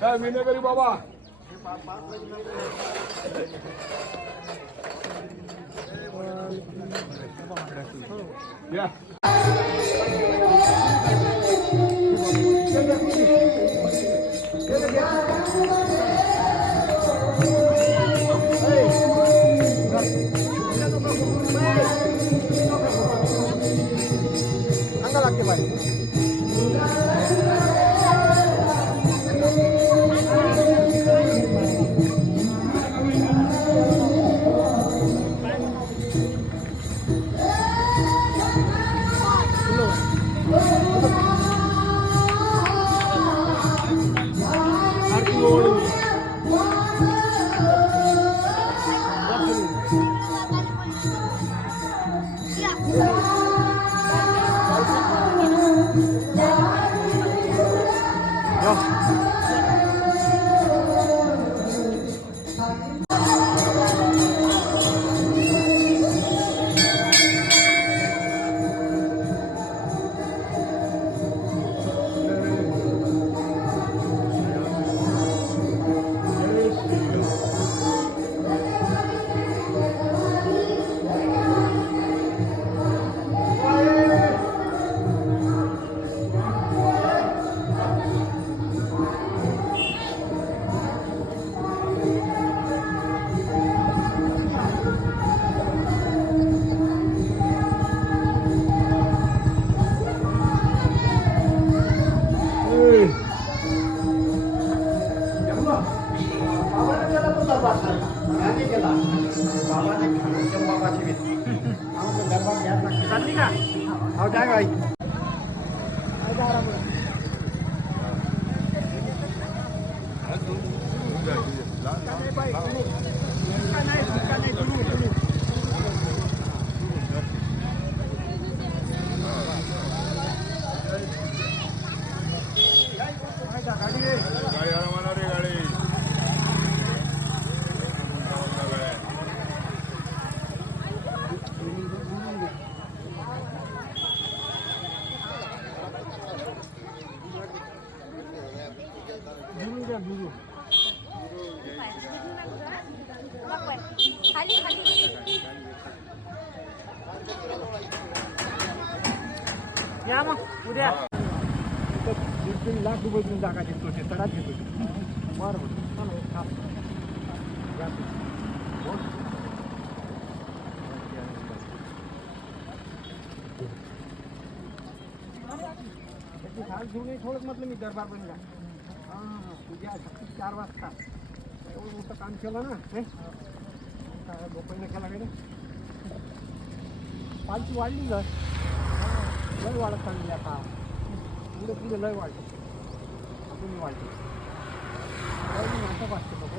काय मी नाही करी बाबा या अंगा लागते बाई या मग उद्या 1.5 लाख रुपये जागा घेतो ते तडाच घेतो बरं थोडंच म्हटलं मी दरबार बनला तुझ्या 4 वाजता एवढं मोठं काम केलं ना हे लोकांना केला गेलं पालखी वाढली ना लय वाढत चालली आता पुढे पुढे लय वाढते अजून वाढते नाटक वाटते लोक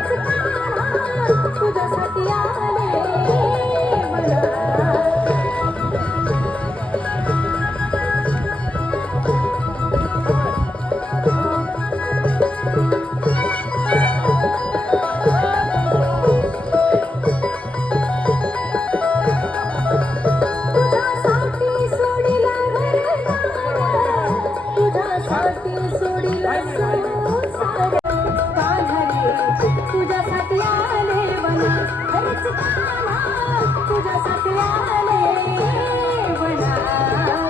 खरंच कान्हा तुझ्यासाठी आले मला. तुझ्यासाठी सोडिला घरदार, तुझ्यासाठी सोडिला संसार. कान्हा रे तुझ्यासाठी आले मला, खरंच कान्हा तुझ्यासाठी आले मला.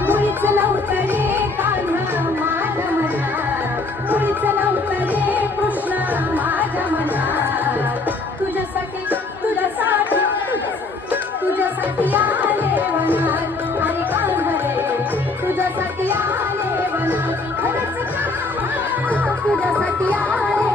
मुळीच नव्हतं रे कान्हा माझ्या मनात, मुळीच नव्हतं रे कृष्णा माझ्या मनात. तुझ्यासाठी तुझ्यासाठी तुझ्यासाठी आले वनात. अरे कान्हा रे तुझ्यासाठी आले वनात, खरंच कान्हा तुझ्यासाठी आले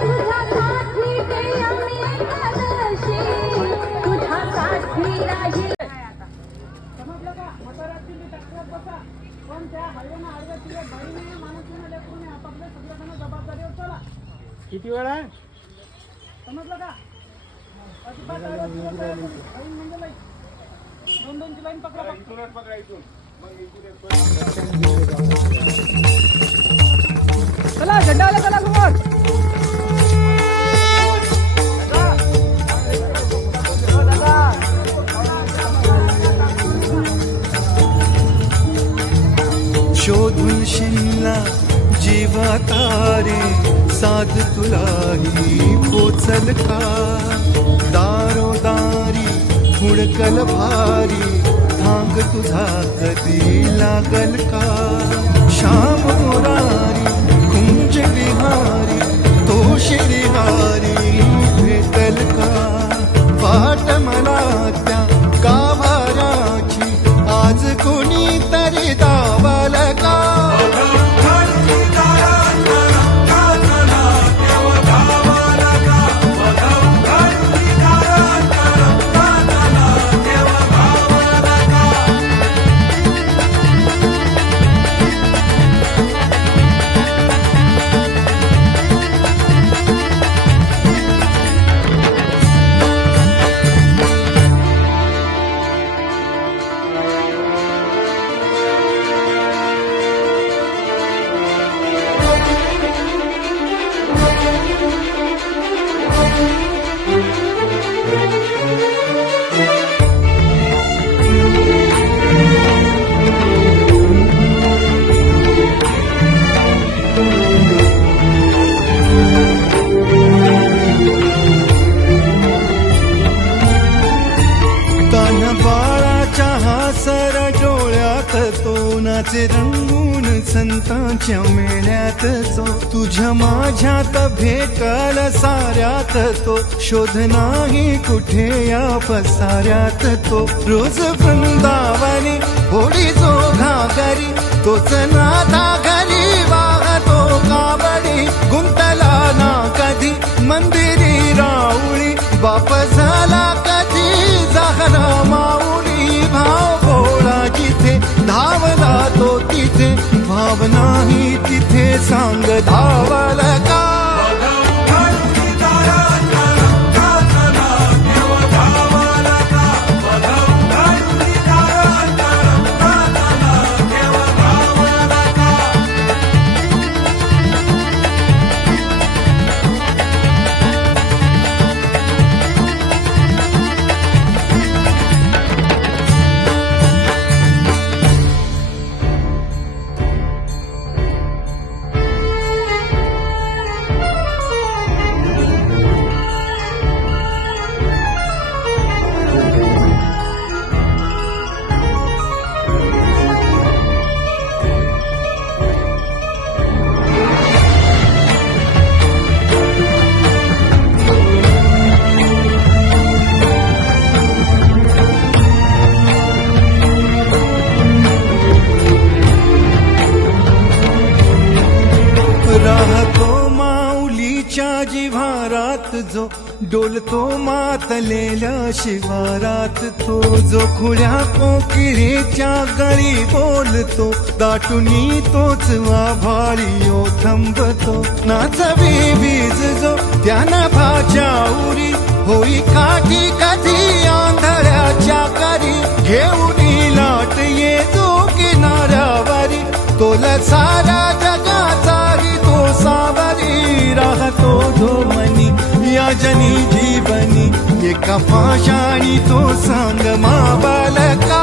तुझ्यासाठी ते आम्ही एकादशी, तुझ्यासाठी राहील. समजलं का? मतदाराची मी टक्करात बसा, पण त्या हळव्यानं आडव्या तिला बाईने माणसाने लेकरूने आपापल्या सगळ्यांना जबाबदारीवर चला. किती वेळ आहे समजलं का? अजिबात आडव्या तिला लाईन म्हणजे लाईन, दोन दोनची लाईन पकडा फक्त. इथूनच पकडा इथून. मग इथून चला झेंडा आला चला समोर. शोधून शिनला जीवा तारे, साध तुलाही पोचल का? दारोदारी हुडकल भारी, धांग तुझा कधी लागल का? श्याम मुरारी कुंज विहारी, तो श्रीहारी भेटल का? वाट मला त्या गाभाऱ्याची, आज कोणी तरी दावाल का? नाचे रंगून संतांच्या मेळ्यात जो, तुझ्या माझ्यात भेटल साऱ्यात तो. शोध नाही कुठे या पसाऱ्यात तो. रोज वृंदावनी होडी जो घागरी, तोच नाथा घरी वाहतो कावडी. गुंतला ना कधी मंदिरी राऊळी, बाप झाला कधी झाला माऊली. भाव भोळा जिथे धावला तो तिथे, भाव नाही तिथे सांग धावल का? दारात जो डोलतो मातलेल्या शिवारात तो जो खुल्या कोकिळेच्या गळी बोलतो दाटुनी तोच आभाळी ओ थंबतो नाचवी वीज जो त्यानं भाच्या उरी होई काठी कधी आंधळ्याच्या करी घेऊन लाट येतो किनाऱ्यावरी तोला सारा जगाचाही तो सावरी राहतो धोमनी या जनी जीवनी एका पाशाणी तो सांग मा बालका